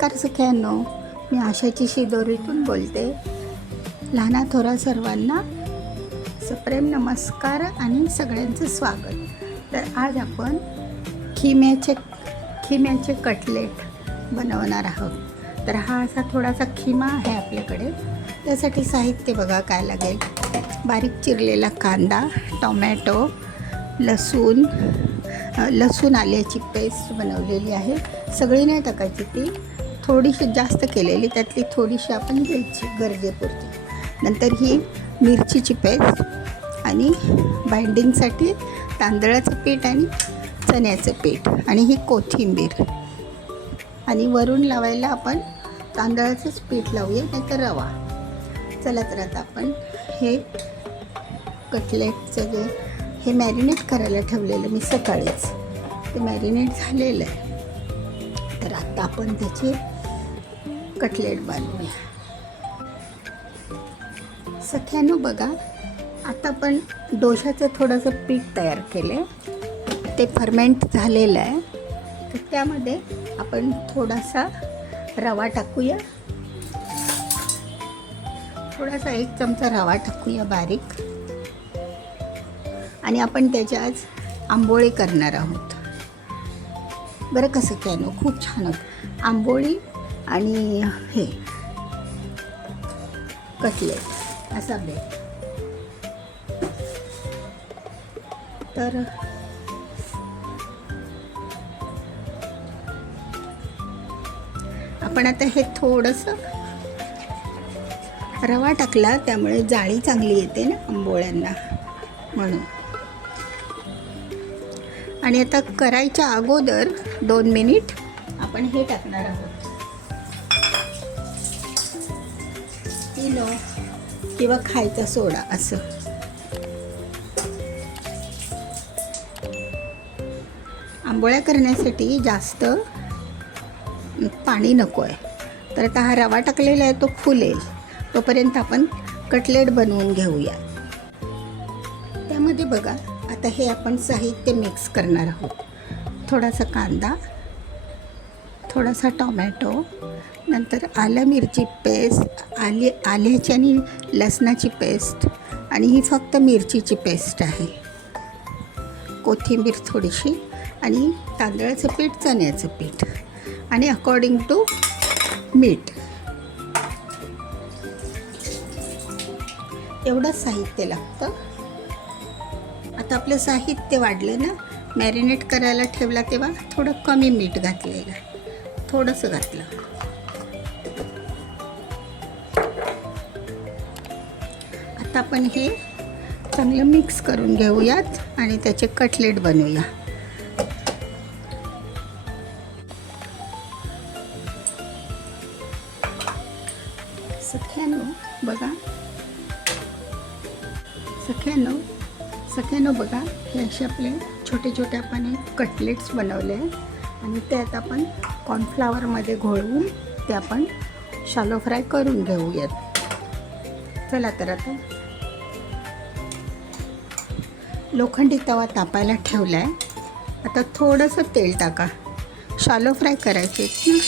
नमस्कार सगळ्यांनो, मी आशाची शिदोरीतून बोलते. लहाना थोरा सर्वांना सप्रेम नमस्कार आणि सगळ्यांचं स्वागत. तर आज आपण खिम्याचे कटलेट बनवणार आहोत. तर हा असा थोडासा खिमा आहे आपल्याकडे. त्यासाठी साहित्य बघा काय लागेल. बारीक चिरलेला कांदा, टोमॅटो, लसूण आल्याची पेस्ट बनवलेली आहे. सगळी नाही टाकायची, ती थोडीशी जास्त केलेली, त्यातली थोडीशी आपण घ्यायची गरजेपुरती. नंतर ही मिरचीची पेस्ट आणि बाइंडिंगसाठी तांदळाचं पीठ आणि चण्याचं पीठ आणि ही कोथिंबीर. आणि वरून लावायला आपण तांदळाचंच पीठ लावूया, नाहीतर रवा. चला तर आता आपण हे कटलेटचं हे मॅरिनेट करायला ठेवलेलं मी सकाळीच, ते मॅरिनेट झालेलं आहे. तर आता आपण त्याचे कटलेट बनवूया. सख्यानो बघा, आता आपण डोशाचं थोडंसं पीठ तयार केलं आहे, ते फर्मेंट झालेलं आहे. तर त्यामध्ये आपण थोडासा रवा टाकूया. थोडासा 1 चमचा रवा टाकूया बारीक. आणि आपण त्याच्या आज आंबोळी करणार आहोत. बरं कसं कॅनो खूप छान होतं आंबोळी आणि हे कटलेट असा बेट. तर आपण आता हे थोडंसं रवा टाकला, त्यामुळे जाळी चांगली येते ना आंबोळ्यांना, म्हणून. आणि आता करायच्या अगोदर 2 मिनिट आपण हे टाकणार आहोत, इनो किंवा खायचा सोडा. असं आंबोळ्या करण्यासाठी जास्त पाणी नको आहे. तर आता हा रवा टाकलेला आहे, तो फुलेल तोपर्यंत आपण कटलेट बनवून घेऊया. त्यामध्ये बघा, आता हे आपण साहित्य मिक्स करणार आहोत. थोडासा कांदा, थोडासा टोमॅटो, नंतर आलं मिरची पेस्ट, आल्याची आणि लसणाची पेस्ट, आणि ही फक्त मिरचीची पेस्ट आहे. कोथिंबीर थोडीशी आणि तांदळाचं पीठ, चण्याचं पीठ आणि अकॉर्डिंग टू मीठ. एवढंच साहित्य लागतं. आता आपलं साहित्य वाढलं ना, मॅरिनेट करायला ठेवला तेव्हा थोडं कमी मीठ घातलेलं, थोडंसं घातलं. आता आपण हे चांगलं मिक्स करून घेऊयात आणि त्याचे कटलेट बनवूया. सख्यानो बघा, हे असे आपले छोटे छोटे आपण हे कटलेट्स बनवले आहे. आणि ते आता आपण कॉर्नफ्लावरमध्ये घोळवून ते आपण शालो फ्राय करून घेऊयात. चला तर आता लोखंडी तवा तापायला ठेवला आहे. आता थोडंसं तेल टाका. शालो फ्राय करायचे ना.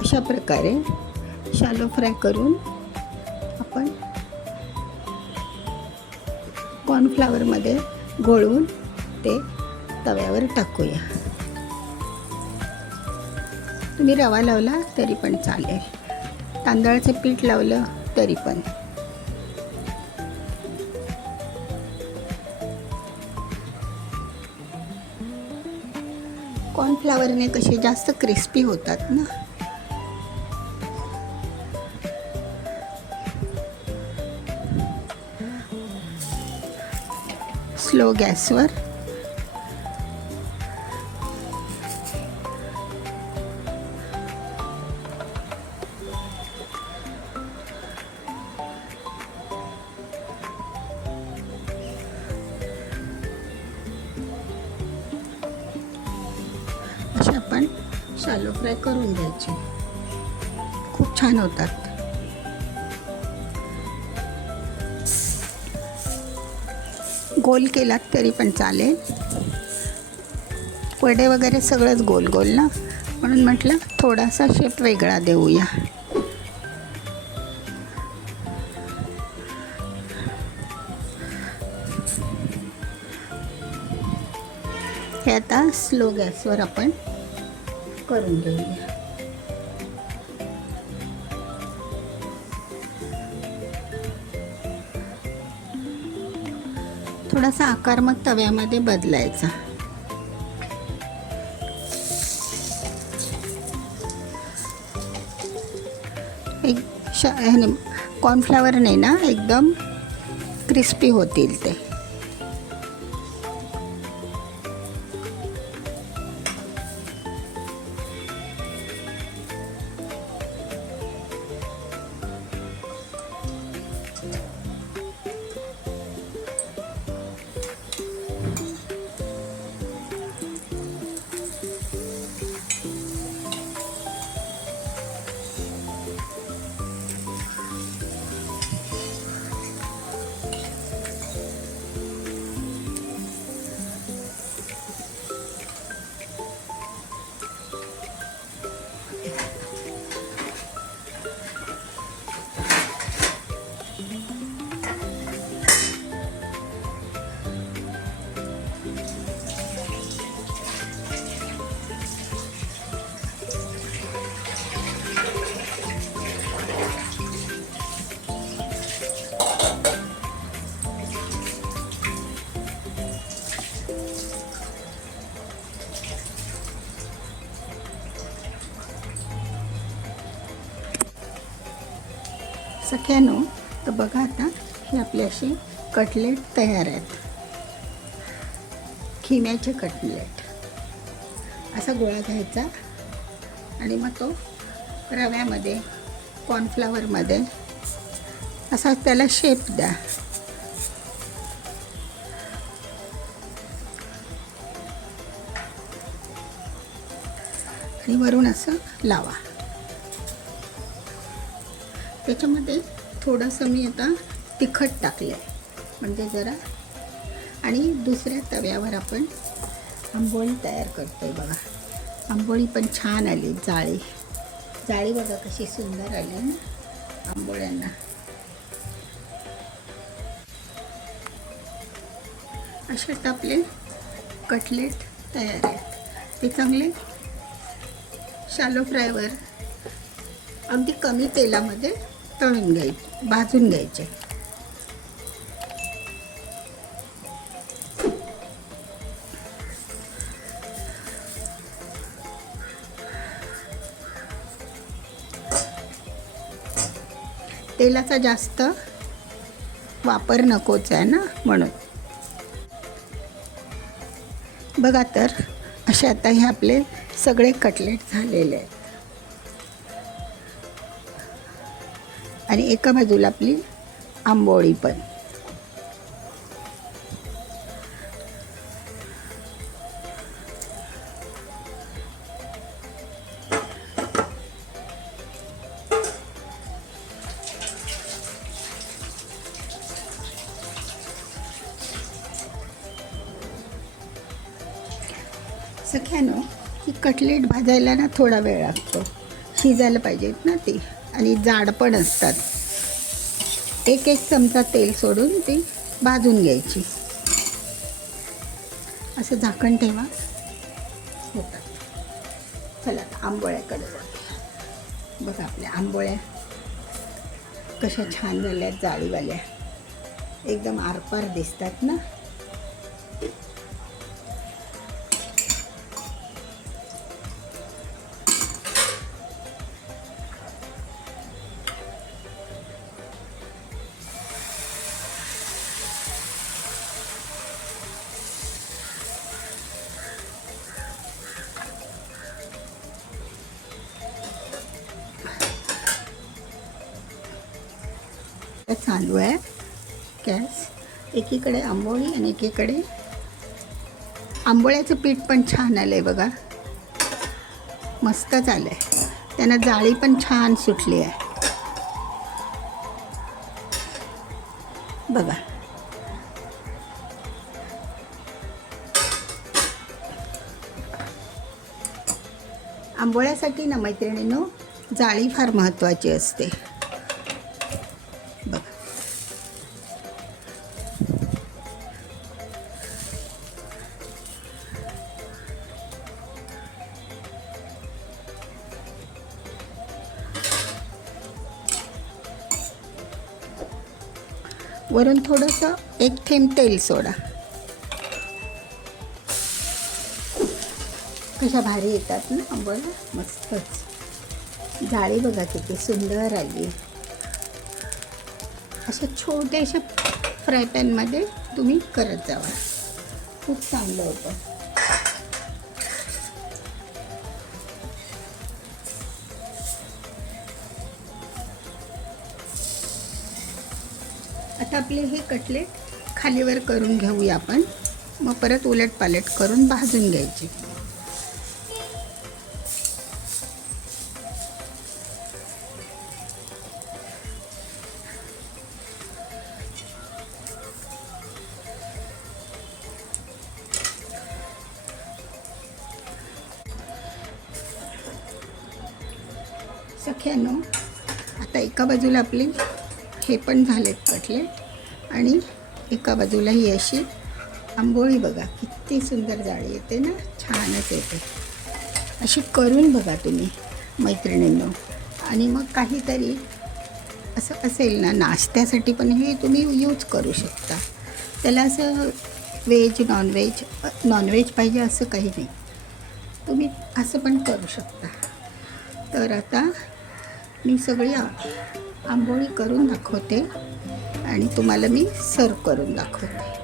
अशा प्रकारे शालो फ्राय करून आपण कॉर्नफ्लावरमध्ये घोळवून ते तव्यावर टाकूया. तुम्ही रवा लावला तरी पण चालेल, तांदळाचं पीठ लावलं तरी पण. कॉर्नफ्लावरने कसे जास्त क्रिस्पी होतात ना. स्लो गॅसवर शॅलो फ्राय करून घ्यायचे. खूप छान होतात. गोल केलात तरी पण चालेल. वडे वगैरे सगळंच गोल गोल ना, म्हणून म्हटलं थोडासा शेप वेगळा देऊया. हे आता स्लो गॅसवर आपण करून घेऊया. थोडासा आकार मग तव्यामध्ये बदलायचा. एक कॉर्नफ्लॉवरने ना एकदम क्रिस्पी होतील ते. सख्यानो, तर बघा आता हे आपले असे कटलेट तयार आहेत. खिम्याचे कटलेट. असा गोळा घ्यायचा आणि मग तो रव्यामध्ये, कॉर्नफ्लॉवरमध्ये असा त्याला शेप द्या. आणि वरून असं लावा. त्याच्यामध्ये थोडंसं मी आता तिखट टाकलं आहे, म्हणजे जरा. आणि दुसऱ्या तव्यावर आपण आंबोळी तयार करतो आहे. बघा, आंबोळी पण छान आली. जाळी बघा कशी सुंदर आली ना आंबोळ्यांना. अशात आपले कटलेट तयार आहेत. ते चांगले शॅलो फ्रायवर अगदी कमी तेलामध्ये तळून घ्यायचे, भाजून घ्यायचे. तेलाचा जास्त वापर नकोच आहे ना, म्हणून. बघा तर असे आता हे आपले सगळे कटलेट झालेले आहेत. आणि एका बाजूला आपली आंबोळी पण. सख्यानो, ही कटलेट भाजायला ना थोडा वेळ लागतो. शिजायला पाहिजेत ना ती, आणि जाड पण असतात. एक चमचा तेल सोडून ती भाजून घ्यायची. असं झाकण ठेवा, होतात. चला आंबोळ्याकडे बघा. बघा आपल्या आंबोळ्या कशा छान झाल्या, जाळीवाल्या. एकदम आरपार दिसतात ना. चालू आहे गॅस. एकीकडे आंबोळी आणि एकीकडे आंबोळ्याचं पीठ पण छान आलं आहे बघा. मस्त झालं आहे. त्यानं जाळी पण छान सुटली आहे बघा. आंबोळ्यासाठी ना मैत्रिणींनो जाळी फार महत्त्वाची असते बघा. वरून थोडंसं एक थेंब तेल सोडा. कशा भारी येतात ना आंबोळ्या, मस्तच. जाळी बघा किती सुंदर आली. अशा छोट्याशा फ्राय पॅनमध्ये तुम्ही करत जावा, खूप चांगलं होतं. आता आपले हे कटलेट खालीवर करून घेऊया आपण, मग परत उलटपालट करून भाजून घ्यायचे. सख्यानो, आता एका बाजूला आपले हे पण झालेत कटलेट आणि एका बाजूला ही अशी आंबोळी बघा किती सुंदर जाळी येते ना, छानच येते. अशी करून बघा तुम्ही मैत्रिणींनो. आणि मग काहीतरी असं असेल ना नाश्त्यासाठी पण हे तुम्ही यूज करू शकता. त्याला असं व्हेज नॉनव्हेज पाहिजे असं काही नाही, तुम्ही असं पण करू शकता. तर आता मी सगळी आंबोळी करून दाखवते आणि तुम्हाला मी सर्व करून दाखवते.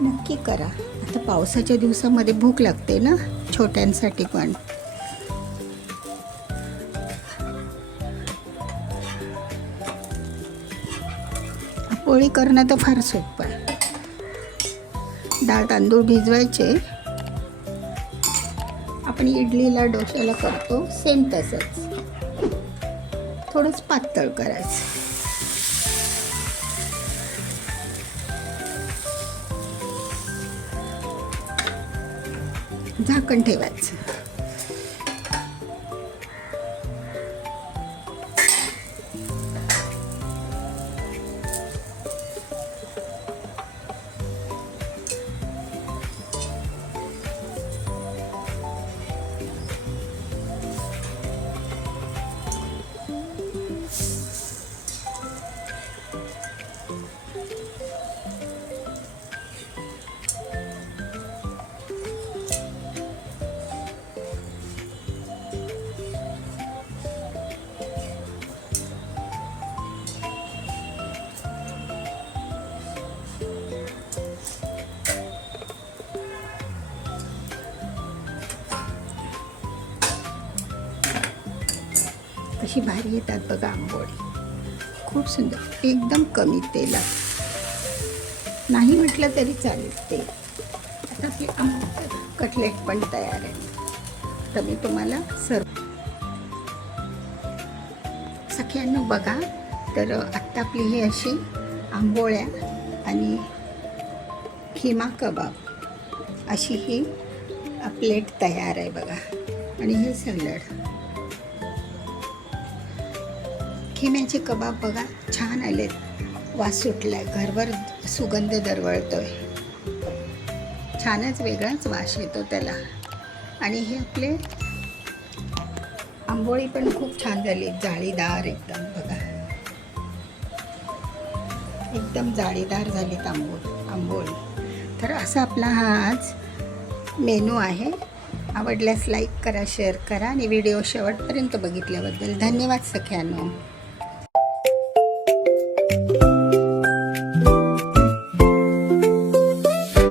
नक्की करा. आता पावसाच्या दिवसामध्ये भूक लागते ना छोट्यांसाठी पण. पोळी करणं तर फार सोपं आहे. डाळ तांदूळ भिजवायचे, आपण इडलीला डोश्याला करतो सेम तसंच. थोडंच पातळ करायचं. झाकण ठेवायचं. कशी भारी येतात बघा आंबोळी, खूप सुंदर. एकदम कमी तेलात, नाही म्हटलं तरी चालेल तेल. आता आपली कटलेट पण तयार आहे. तर मी तुम्हाला सर्व सख्यांनो बघा. तर आत्ता आपली ही अशी आंबोळ्या आणि खिमा कबाब अशी ही प्लेट तयार आहे बघा. आणि हे सॅलड, खिम्याचे कबाब बघा छान आलेत, वास सुटलाय, घरभर सुगंध दरवळतोय, छानच वेगळाच वास येतो त्याला. आणि हे आपले आंबोळी पण खूप छान झाली, जाळीदार एकदम बघा, एकदम जाळीदार झालीत आंबोळी. तर असा आपला हा आज मेनू आहे. आवडल्यास लाईक करा, शेअर करा आणि व्हिडिओ शेवटपर्यंत बघितल्याबद्दल धन्यवाद सख्यांनो.